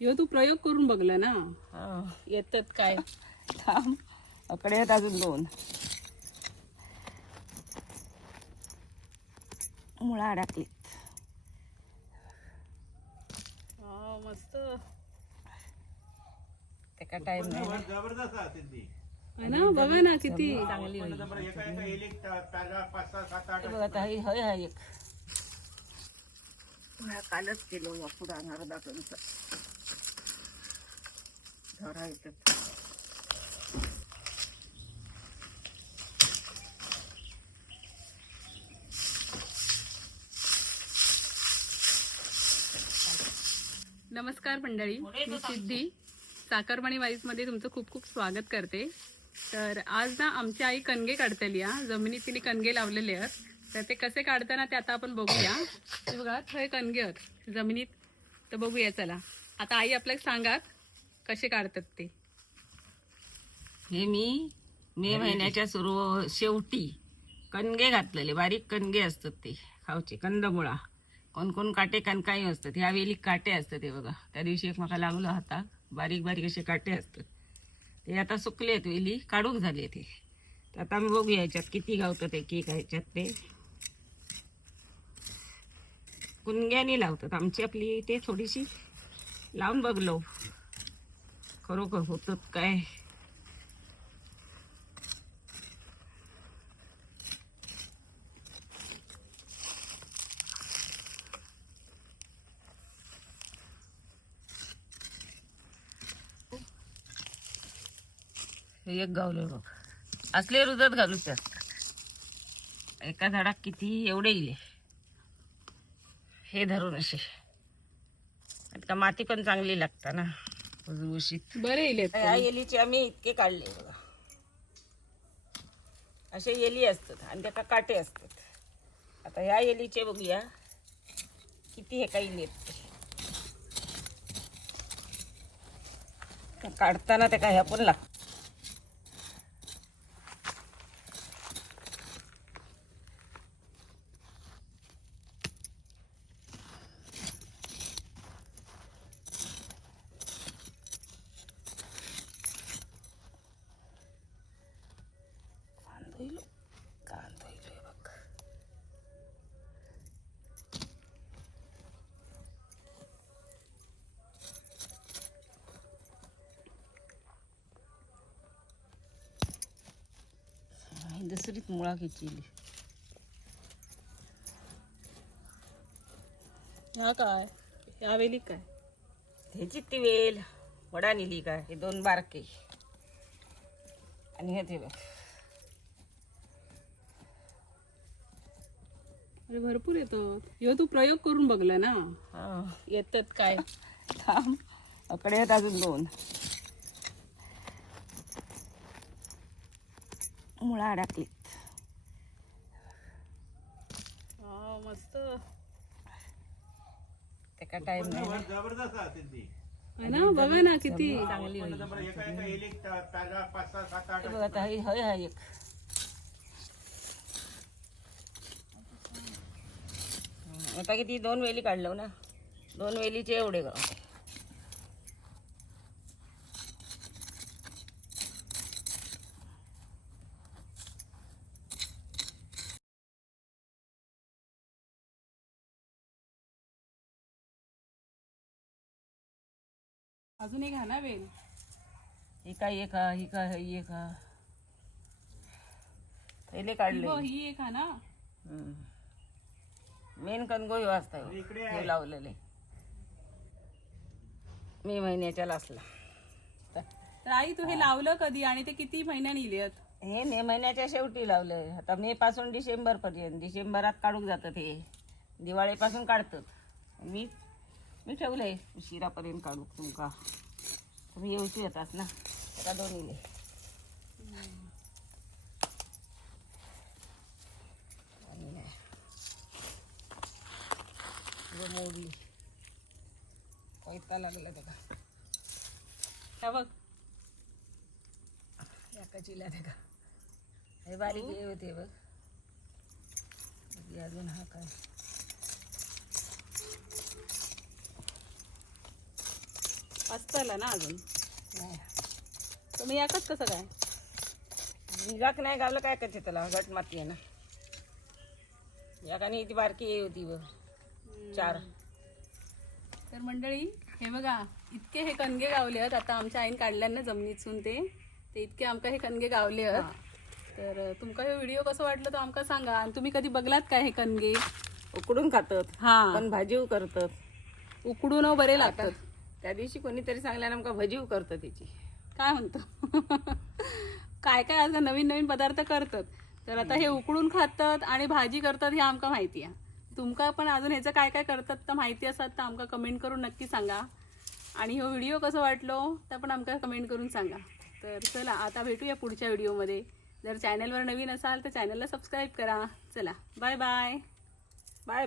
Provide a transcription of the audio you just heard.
ह्यो तू प्रयोग करून बघला ना? येतात काय थांब अकडे आहेत अजून 2 मुळा अडकली. मस्त त्याका टाइम नाही ना. जबरदस्त असेल ती. है ना? बघा ना किती चांगली होईल. एका एलिक ताजा 5 6 7 8 हे बघ आता ही होय हा एक मुळा कालच केलो बापू अर्धा टनचा झरा येतात. नमस्कार मंडळी, मी सिद्धी साखरमणी वाईसमध्ये तुमचं खूप खूप स्वागत करते. तर आज ना आमची आई कणगे काढतली जमिनीत तिने कणगे लावलेले आहेत. तर ते कसे काढताना ते आता आपण बघूया. ते बघा थंय कणगे आहेत जमिनीत, तर बघूया चला. आता आई आपल्याला सांगा कसे काढतात ते. हे मी मे महिन्याच्या शेवटी कणगे घातलेले बारीक कणगे असतात ते खाऊचे कंदमुळा. कोण कोण काटे कणकाही असतात. ह्या वेली काटे असतात. ते बघा त्या दिवशी एक मला लागलो होता बारीक बारीक असे काटे असतात. ते आता सुकले आहेत वेली काढूक झाले ते. तर आता मी बघूया याच्यात किती गावतं ते केक ह्याच्यात ते कुणग्याने लावतात. आमची आपली ते थोडीशी लावून बघलो खरोखर होतात काय. हे एक गावले बघ असले रुजत घालू शकतात. एका झाडात किती एवढे इले हे धरून असे. आता माती पण चांगली लागता ना भुसभुशीत. बरे येलेत या येलीचे आम्ही इतके काढले बघा. असे येली असतात आणि त्याका काटे असतात. आता ह्या येलीचे बघूया किती हे काही येत. काढताना ते काय ह्या पण लागतं. दुसरीच मुळा खिचली. ह्या काय ह्या वेली काय ह्याची ती वेल वडा नेली काय. हे 2 बारके आणि हे ते बघ. अरे भरपूर येतात. ह्यो तू प्रयोग करून बघला ना? येतात काय थांब अकडे आहेत अजून 2 मुळा अडकली. मस्त त्याका टाइम नाही ना. जबरदस्त असेल ती. है ना? बघा ना किती चांगली होईल. एका एलिक ताजा 5 6 7 8 हे बघ आता ही होय हा एक आता किती 2 वेली काढलो ना. 2 वेलीचे एवढे गाव. अजून एक आहे ना वेल. ही काय एक हा ही काय ही एक हा पहिले काढले. ही एक आहे ना. मेन कणगोळी वाजता हे लावलेले मे महिन्याच्या लासला. तर आई तू हे लावलं कधी आणि ते किती महिन्यानी इलेत? हे मे महिन्याच्या शेवटी लावले. आता मे पासून डिसेंबर पर्यंत. डिसेंबरात काढूक जातात हे. दिवाळीपासून काढतात. मी ठेवलंय उशिरापर्यंत काढूक. तुमका तुम्ही येऊची येतात ना. त्या 2 इले मोडली पैता लागला त्याला. त्या बघ एका चिल्या त्याला हे बारीक हे होते बघ. अजून हा काय असतला ना अजून तुम्ही याकच कसं काय विगाक नाही गावलं काय करते त्याला घट माती आहे ना याकाने ती बारकी ये होती व 4 तर मंडळी हे बघा इतके हे कणगे गावले आहेत आता आमच्या आईन काढल्यानं जमिनीतून ते इतके आमका हे कणगे गावले आहेत तर तुमका हे व्हिडिओ कसं वाटलं तर आमका सांगा आणि तुम्ही कधी बघलात काय हे कणगे उकडून खातात हा पण भाजीव करतात उकडून बरे लागतात त्या दिवशी कोणीतरी सांगल्या आमका भजीव करतात त्याची काय म्हणतो काय काय आज नवीन नवीन पदार्थ करतात तर आता हे उकडून खातात आणि भाजी करतात हे आमका माहिती आहे तुमका पण अजून ह्याचं काय काय करतात तर माहिती असतात तर आमका कमेंट करून नक्की सांगा आणि हा व्हिडिओ कसं वाटलो तर पण आमका कमेंट करून सांगा तर चला आता भेटूया पुढच्या व्हिडिओमध्ये जर चॅनलवर नवीन असाल तर चॅनलला सबस्क्राईब करा चला बाय बाय बाय बाय.